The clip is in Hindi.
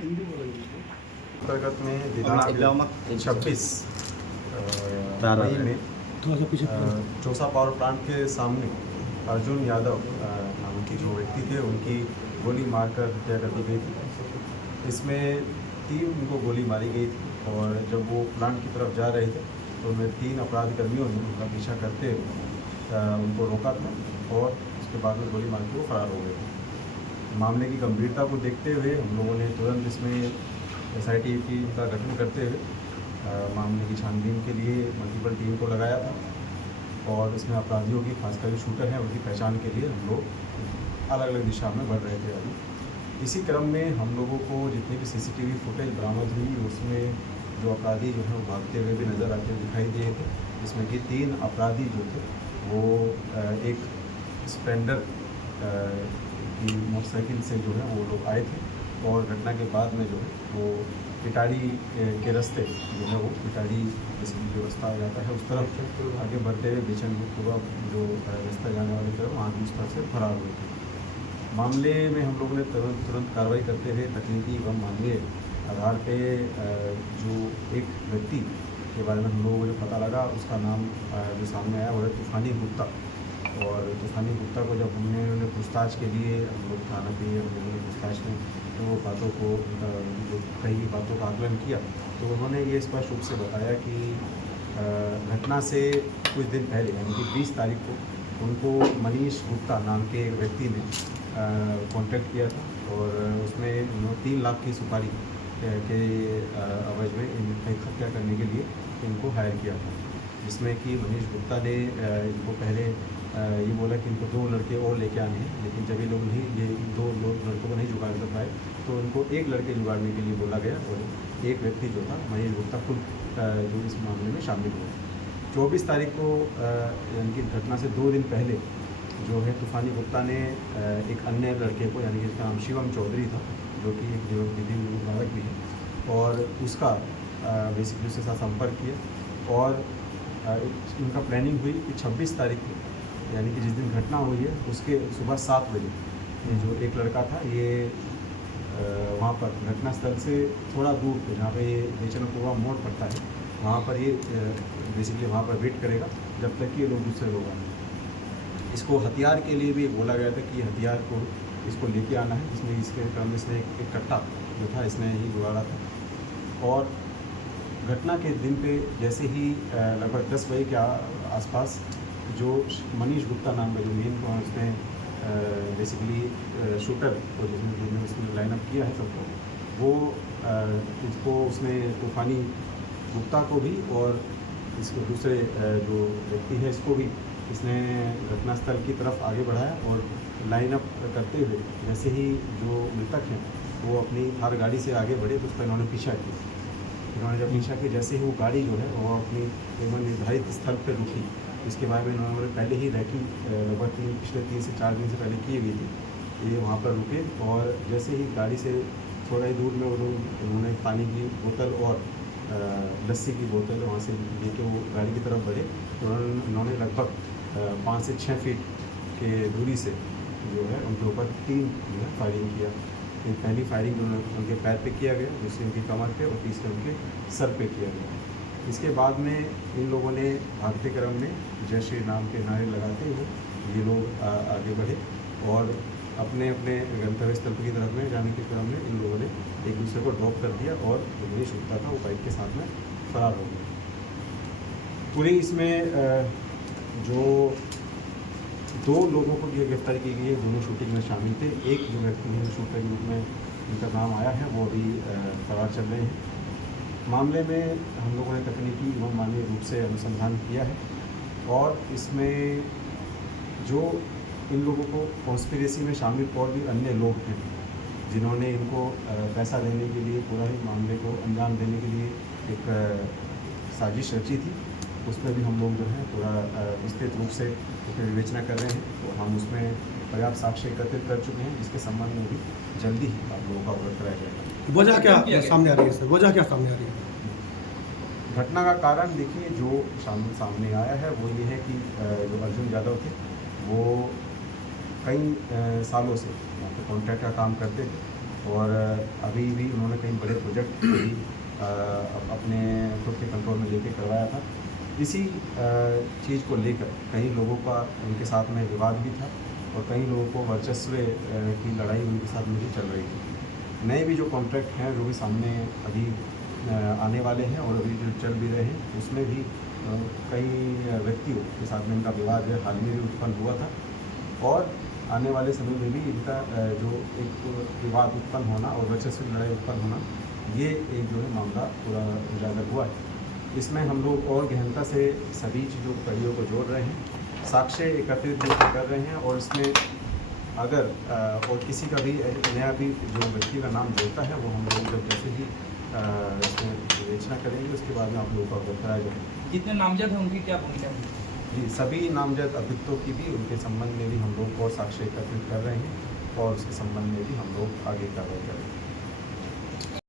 अंतर्गत में दिनांक 26 मई में चौसा पावर प्लांट के सामने अर्जुन यादव नाम के जो व्यक्ति थे उनकी गोली मारकर हत्या कर दी गई थी। इसमें 3 उनको गोली मारी गई थी और जब वो प्लांट की तरफ जा रहे थे तो उनमें 3 अपराध कर्मियों ने उनका पीछा करते हुए उनको रोका था और उसके बाद में गोली मार के वो फरार हो गए थे। मामले की गंभीरता को देखते हुए हम लोगों ने तुरंत इसमें SIT टीम का गठन करते हुए मामले की छानबीन के लिए मल्टीपल टीम को लगाया था और इसमें अपराधियों की खासकर जो शूटर हैं उनकी पहचान के लिए हम लोग अलग अलग दिशा में बढ़ रहे थे। अभी इसी क्रम में हम लोगों को जितनी भी CCTV फुटेज बरामद हुई उसमें जो अपराधी जो हैं वो भागते हुए भी नज़र आते हुए दिखाई दिए थे, जिसमें कि 3 अपराधी जो थे वो एक स्प्लेंडर की मोटरसाइकिल से जो है वो लोग आए थे और घटना के बाद में जो है वो पिटाड़ी के रास्ते जो है वो पिटाड़ी जो रास्ता आ जाता है उस तरफ आगे बढ़ते हुए बेचनपुरा जो रास्ता जाने वाली तरफ वहाँ उस तरफ से फरार हुए थे। मामले में हम लोगों ने तुरंत कार्रवाई करते हुए तकनीकी एवं मानवीय आधार पे जो एक व्यक्ति के बारे में हम लोगों को जो पता लगा उसका नाम जो सामने आया वो है तूफानी गुप्ता। और तूफानी गुप्ता को जब हमने उन्हें पूछताछ के लिए हम लोग थाना पे हम लोगों ने पूछताछ में तो वो बातों को जो कई बातों का आकलन किया तो उन्होंने ये स्पष्ट रूप से बताया कि घटना से कुछ दिन पहले यानी कि 20 तारीख को उनको मनीष गुप्ता नाम के व्यक्ति ने कांटेक्ट किया था और उसमें 3 लाख की सुपारी के एवज में इनकी हत्या करने के लिए इनको हायर किया था, जिसमें कि मनीष गुप्ता ने इनको पहले ये बोला कि इनको 2 लड़के और लेके आने हैं, लेकिन जब ये लोग नहीं ये 2 लड़कों को नहीं जुगाड़ कर पाए तो उनको 1 लड़के जुगाड़ने के लिए बोला गया और एक व्यक्ति जो था मनीष गुप्ता खुद जो इस मामले में शामिल हुआ। 24 तारीख को यानी कि घटना से 2 दिन पहले जो है तूफानी गुप्ता ने एक अन्य लड़के को यानी कि इसका नाम शिवम चौधरी था जो कि एक विधि बालक भी है और उसका बेसिकली उसके साथ संपर्क किया और इनका प्लानिंग हुई कि 26 तारीख को यानी कि जिस दिन घटना हुई है उसके सुबह 7 बजे ये जो एक लड़का था ये वहाँ पर घटना स्थल से थोड़ा दूर पे जहाँ पे ये बेचनपुरा मोड़ पड़ता है वहाँ पर ये बेसिकली वहाँ पर वेट करेगा जब तक कि ये लोग दूसरे लोग आए। इसको हथियार के लिए भी बोला गया था कि हथियार को इसको लेके आना है, इसमें इसके क्रम में इसने एक कट्टा जो था इसने ही जुगाड़ा था। और घटना के दिन पे जैसे ही लगभग 10 बजे के आसपास जो मनीष गुप्ता नाम का जो मेन उसने बेसिकली शूटर को जिसने उसने लाइनअप किया है सबको वो इसको उसने तूफानी गुप्ता को भी और इसको दूसरे जो व्यक्ति है इसको भी इसने घटनास्थल की तरफ आगे बढ़ाया और लाइनअप करते हुए जैसे ही जो मृतक हैं वो अपनी थार गाड़ी से आगे बढ़े तो उसका इन्होंने पीछा किया। इन्होंने जब पीछा किया जैसे ही वो गाड़ी जो है वो अपनी निर्धारित स्थल पर रुकी, इसके बारे में इन्होंने पहले ही रैकिंग लगभग पिछले 3 से 4 दिन से पहले की हुई थी। ये वहाँ पर रुके और जैसे ही गाड़ी से थोड़ा ही दूर में उन्होंने पानी की बोतल और लस्सी की बोतल वहाँ से लेके वो गाड़ी की तरफ बढ़े तो उन्होंने लगभग 5 से 6 फीट के दूरी से जो है उनके ऊपर 3 जो है फायरिंग किया। पहली फायरिंग उनके पैर पे किया गया, दूसरी उनकी कमर पे और तीसरे उनके सर पे किया गया। इसके बाद में इन लोगों ने भागते क्रम में जय श्री राम के नारे लगाते हुए ये लोग आगे बढ़े और अपने अपने गंतव्य स्थल की तरफ में जाने के क्रम में इन लोगों ने एक दूसरे को ड्रॉप कर दिया और मनीष गुप्ता था वो बाइक के साथ में फरार हो गया। पूरी इसमें जो 2 लोगों को गिरफ्तारी की गई है, दोनों शूटिंग में शामिल थे। एक जो व्यक्ति है शूटर के रूप में इनका नाम आया है वो अभी फरार चल रहे हैं। मामले में हम लोगों ने तकनीकी एवं मानवीय रूप से अनुसंधान किया है और इसमें जो इन लोगों को कॉन्स्पिरेसी में शामिल और भी अन्य लोग हैं जिन्होंने इनको पैसा देने के लिए पूरा ही मामले को अंजाम देने के लिए एक साजिश रची थी, उसमें भी हम लोग जो है पूरा विस्तृत रूप से उसमें विवेचना कर रहे हैं। तो हम उसमें पर्याप्त साक्ष्य एकत्रित कर चुके हैं जिसके संबंध में भी जल्दी ही आप लोगों का अवगत कराया जाएगा। वजह क्या सामने आ रही है सर? वजह क्या सामने आ रही है? घटना का कारण देखिए जो सामने आया है वो ये है कि जो अर्जुन यादव थे वो कई सालों से यहाँ पे कॉन्ट्रैक्ट का काम करते थे और अभी भी उन्होंने कई बड़े प्रोजेक्ट भी अपने खुद के कंट्रोल में लेके करवाया था। इसी चीज़ को लेकर कई लोगों का उनके साथ में विवाद भी था और कई लोगों को वर्चस्व की लड़ाई उनके साथ में भी चल रही थी। नए भी जो कॉन्ट्रैक्ट हैं जो भी सामने अभी आने वाले हैं और अभी जो चल भी रहे हैं उसमें भी कई व्यक्तियों के साथ में इनका विवाद हाल में भी उत्पन्न हुआ था और आने वाले समय में भी इनका जो एक विवाद उत्पन्न होना और वर्चस्व की लड़ाई उत्पन्न होना ये एक जो है मामला पूरा उजागर हुआ है। इसमें हम लोग और गहनता से सभी चीज़ों कड़ियों को जोड़ रहे हैं, साक्ष्य एकत्रित कर रहे हैं और इसमें अगर और किसी का भी नया भी जो व्यक्ति का नाम जोड़ता है वो हम लोग जब जैसे ही इसमें विवेचना करेंगे उसके बाद में आप लोगों को अवगत कराया जाएगा। जितने नामजद हैं उनकी क्या भूमिका है? जी, सभी नामजद अभियुक्तों की भी उनके संबंध में भी हम लोग और साक्ष्य एकत्रित कर रहे हैं और उसके संबंध में भी हम लोग आगे कार्रवाई करेंगे।